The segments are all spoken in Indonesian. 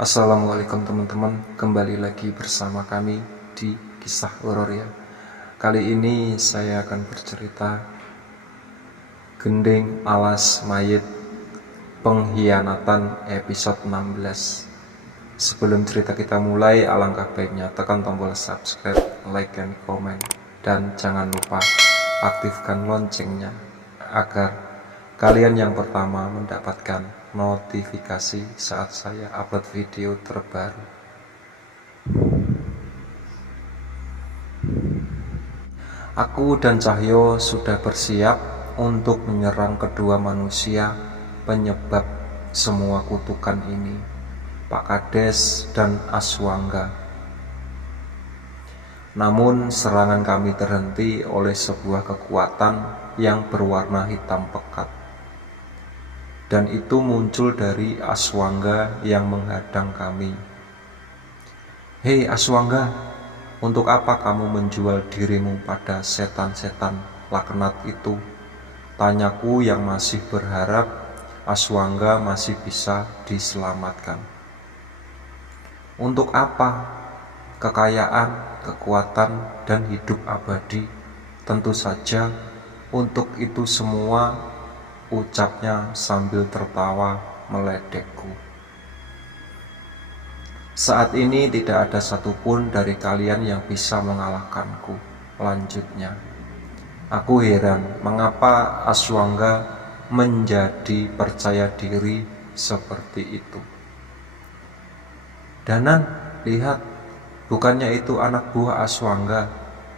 Assalamualaikum teman-teman, kembali lagi bersama kami di Kisah Horor ya. Kali ini saya akan bercerita Gending Alas Mayit Pengkhianatan episode 16. Sebelum cerita kita mulai, alangkah baiknya tekan tombol subscribe, like, dan komen. Dan jangan lupa aktifkan loncengnya agar kalian yang pertama mendapatkan notifikasi saat saya upload video terbaru. Aku dan Cahyo sudah bersiap untuk menyerang kedua manusia penyebab semua kutukan ini, Pak Kades dan Aswangga. Namun serangan kami terhenti oleh sebuah kekuatan yang berwarna hitam pekat. Dan itu muncul dari Aswangga yang menghadang kami. "Hei Aswangga, untuk apa kamu menjual dirimu pada setan-setan laknat itu?" tanyaku yang masih berharap Aswangga masih bisa diselamatkan. "Untuk apa? Kekayaan, kekuatan, dan hidup abadi? Tentu saja untuk itu semua," ucapnya sambil tertawa meledekku. "Saat ini tidak ada satupun dari kalian yang bisa mengalahkanku," lanjutnya. Aku heran mengapa Aswangga menjadi percaya diri seperti itu. "Danan, lihat, bukannya itu anak buah Aswangga,"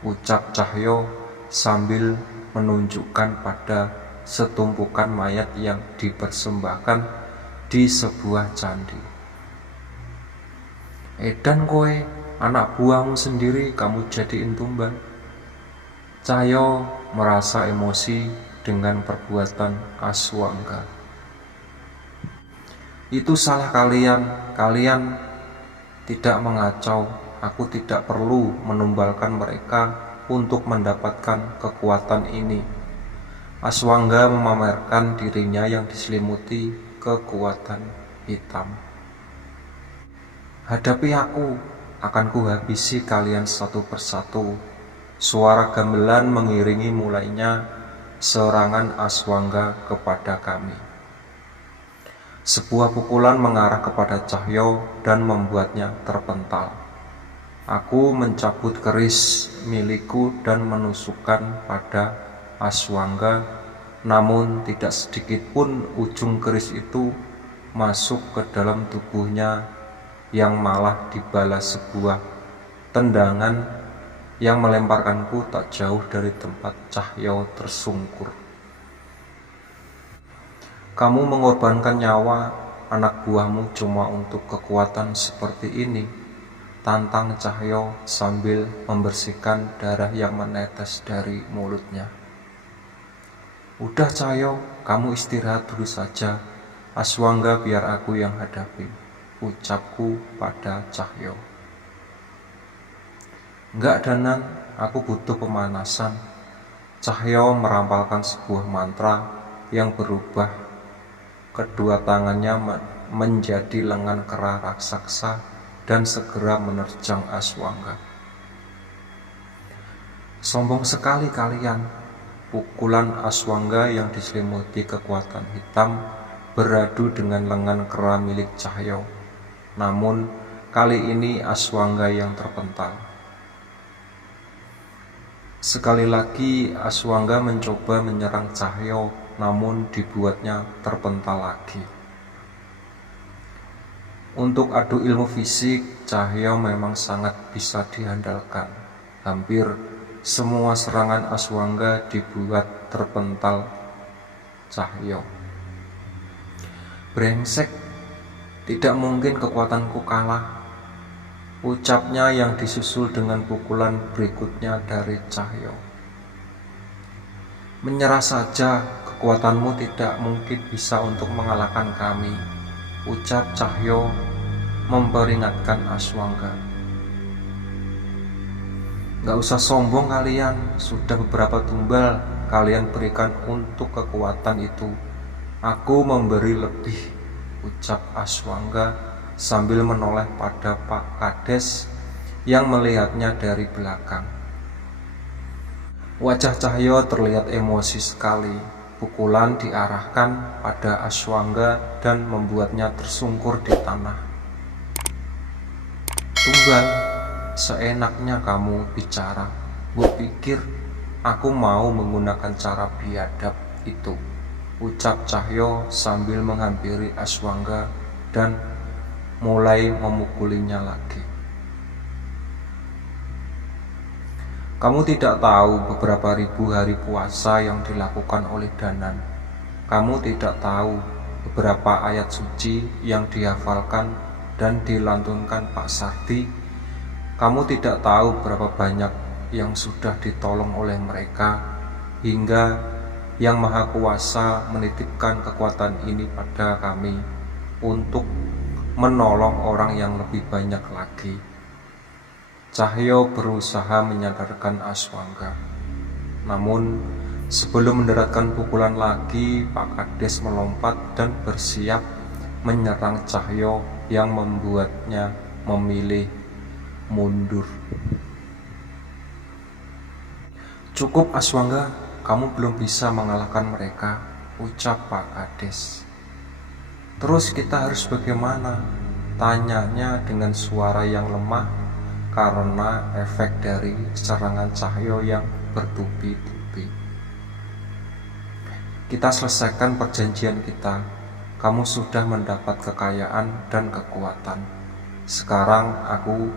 ucap Cahyo sambil menunjukkan pada setumpukan mayat yang dipersembahkan di sebuah candi. "Edan kowe, anak buahmu sendiri kamu jadiin tumbal." Cahyo merasa emosi dengan perbuatan Aswangga. "Itu salah kalian, kalian tidak mengacau. Aku tidak perlu menumbalkan mereka untuk mendapatkan kekuatan ini." Aswangga memamerkan dirinya yang diselimuti kekuatan hitam. "Hadapi aku, akan kuhabisi kalian satu persatu." Suara gamelan mengiringi mulainya serangan Aswangga kepada kami. Sebuah pukulan mengarah kepada Cahyo dan membuatnya terpental. Aku mencabut keris milikku dan menusukkan pada Aswangga, namun tidak sedikit pun ujung keris itu masuk ke dalam tubuhnya, yang malah dibalas sebuah tendangan yang melemparkanku tak jauh dari tempat Cahyo tersungkur. "Kamu mengorbankan nyawa anak buahmu cuma untuk kekuatan seperti ini?" tantang Cahyo sambil membersihkan darah yang menetes dari mulutnya. "Udah Cahyo, kamu istirahat dulu saja. Aswangga biar aku yang hadapi," ucapku pada Cahyo. "Enggak Danan, aku butuh pemanasan." Cahyo merampalkan sebuah mantra yang berubah. Kedua tangannya menjadi lengan kera raksasa dan segera menerjang Aswangga. "Sombong sekali kalian." Pukulan Aswangga yang diselimuti kekuatan hitam beradu dengan lengan kera milik Cahyo. Namun kali ini Aswangga yang terpental. Sekali lagi Aswangga mencoba menyerang Cahyo, namun dibuatnya terpental lagi. Untuk adu ilmu fisik, Cahyo memang sangat bisa diandalkan. Hampir semua serangan Aswangga dibuat terpental Cahyo. "Brengsek, tidak mungkin kekuatanku kalah," ucapnya yang disusul dengan pukulan berikutnya dari Cahyo. "Menyerah saja, kekuatanmu tidak mungkin bisa untuk mengalahkan kami," ucap Cahyo memperingatkan Aswangga. "Gak usah sombong kalian, sudah beberapa tumbal kalian berikan untuk kekuatan itu. Aku memberi lebih," ucap Aswangga sambil menoleh pada Pak Kades yang melihatnya dari belakang. Wajah Cahyo terlihat emosi sekali. Pukulan diarahkan pada Aswangga dan membuatnya tersungkur di tanah. "Tunggal, seenaknya kamu bicara. Gue pikir aku mau menggunakan cara biadab itu," ucap Cahyo sambil menghampiri Aswangga dan mulai memukulinya lagi. "Kamu tidak tahu beberapa ribu hari puasa yang dilakukan oleh Danan. Kamu tidak tahu beberapa ayat suci yang dihafalkan dan dilantunkan Pak Sardi. Kamu tidak tahu berapa banyak yang sudah ditolong oleh mereka, hingga Yang Maha Kuasa menitipkan kekuatan ini pada kami untuk menolong orang yang lebih banyak lagi." Cahyo berusaha menyadarkan Aswangga. Namun sebelum mendaratkan pukulan lagi, Pak Kades melompat dan bersiap menyerang Cahyo yang membuatnya memilih mundur. "Cukup Aswangga, kamu belum bisa mengalahkan mereka," ucap Pak Kades. "Terus kita harus bagaimana?" tanyanya dengan suara yang lemah karena efek dari serangan Cahyo yang bertubi-tubi. "Kita selesaikan perjanjian kita. Kamu sudah mendapat kekayaan dan kekuatan. Sekarang aku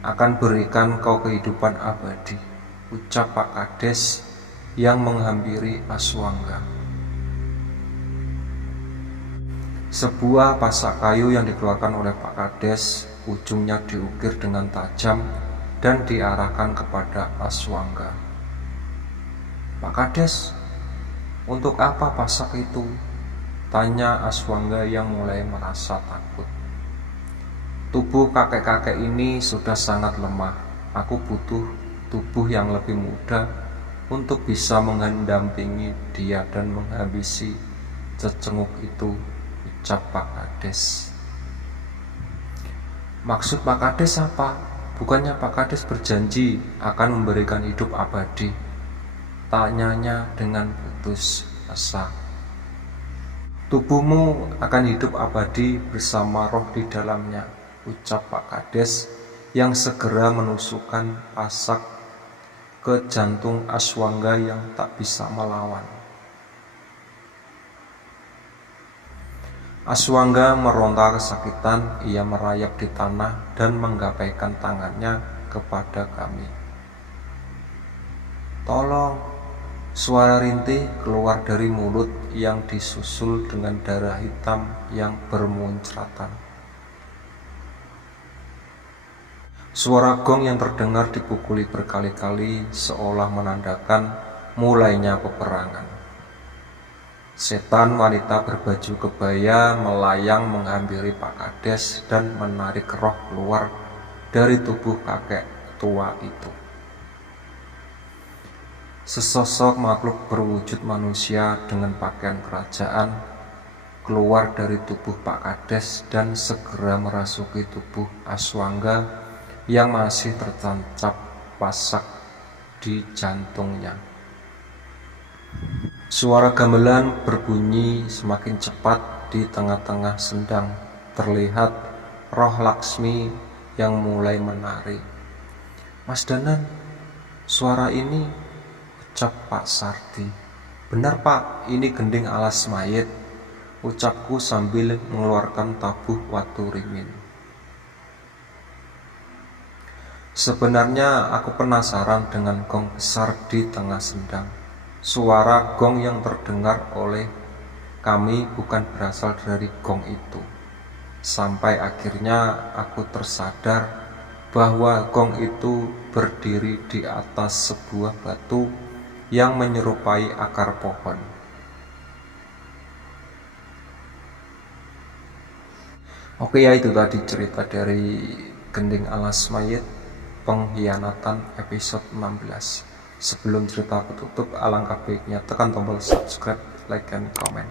akan berikan kau kehidupan abadi," ucap Pak Kades yang menghampiri Aswangga. Sebuah pasak kayu yang dikeluarkan oleh Pak Kades, ujungnya diukir dengan tajam dan diarahkan kepada Aswangga. "Pak Kades, untuk apa pasak itu?" tanya Aswangga yang mulai merasa takut. "Tubuh kakek-kakek ini sudah sangat lemah. Aku butuh tubuh yang lebih muda untuk bisa mendampingi dia dan menghabisi cecenguk itu," ucap Pak Kades. "Maksud Pak Kades apa? Bukannya Pak Kades berjanji akan memberikan hidup abadi?" tanyanya dengan putus asa. "Tubuhmu akan hidup abadi bersama roh di dalamnya," ucap Pak Kades yang segera menusukkan pasak ke jantung Aswangga yang tak bisa melawan. Aswangga meronta kesakitan. Ia merayap di tanah dan menggapaikan tangannya kepada kami. "Tolong!" suara rintih keluar dari mulut yang disusul dengan darah hitam yang bermuncratan. Suara gong yang terdengar dipukuli berkali-kali seolah menandakan mulainya peperangan. Setan wanita berbaju kebaya melayang menghampiri Pak Kades dan menarik roh keluar dari tubuh kakek tua itu. Sesosok makhluk berwujud manusia dengan pakaian kerajaan keluar dari tubuh Pak Kades dan segera merasuki tubuh Aswangga yang masih tertancap pasak di jantungnya. Suara gamelan berbunyi semakin cepat. Di tengah-tengah sendang terlihat roh Laksmi yang mulai menari. "Mas Danan, suara ini," ucap Pak Sardi. "Benar Pak, ini gending alas mayit," ucapku sambil mengeluarkan tabuh watu ringin. Sebenarnya aku penasaran dengan gong besar di tengah sendang. Suara gong yang terdengar oleh kami bukan berasal dari gong itu. Sampai akhirnya aku tersadar bahwa gong itu berdiri di atas sebuah batu yang menyerupai akar pohon. Oke ya, itu tadi cerita dari Gending Alas Mayit Pengkhianatan episode 16. Sebelum cerita aku tutup, alangkah baiknya tekan tombol subscribe, like, dan komen.